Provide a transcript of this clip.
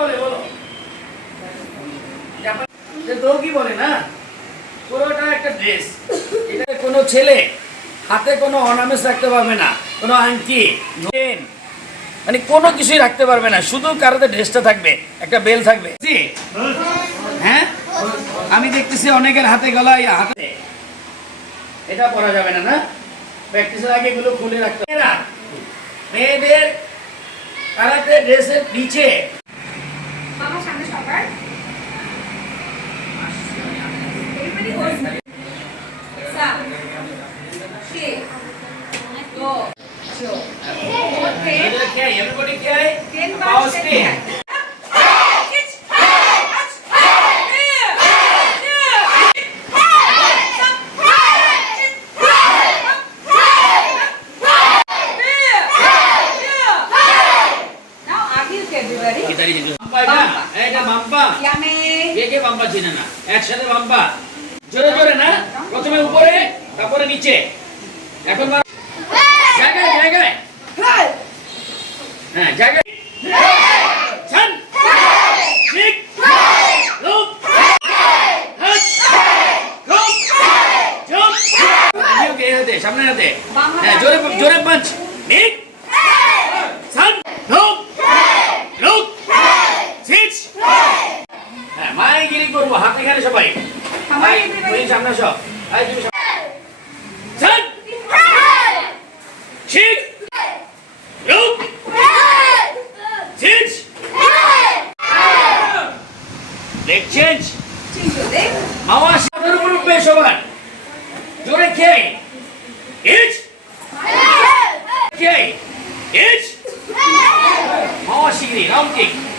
বলে, বলো। মানে শুধু কারোতে ড্রেসটা থাকবে, একটা বেল থাকবে? হ্যাঁ? আমি দেখতেছি অনেকের হাতে গলায় হাতে। এটা পরা যাবে না না? আগে এগুলো খুলে রাখতে। মেয়েদের ড্রেসের ખબર Everybody goes. Sa. She. Go. Jo. Okay. Everybody carry. Ten parts. Ten parts. Everybody. Italy যেতে বাম্পা এটা? এটা বাম্পা? কে কে বাম্পা চিনে না? একসাথে বাম্পা। জোরে জোরে না? প্রথমে উপরে তারপরে নিচে। এখন জায়গায় জায়গায়। হ্যাঁ জায়গায়। ছান ঠিক। লুপ। হাট লুপ। জম্প এদিকে ওকে, এই হাতে? সামনে হাতে? হ্যাঁ জোরে জোরে পাঁচ ঠিক সামনে সব আই তুমি সামনে ঠিক loop six leg change? Chintu সাথের উপর উঠবে সবার। জোরে খেয়ে। ইচ! খেয়ে। ইচ! মামা শিগগিরি রাউন্ড কিক। ঠিক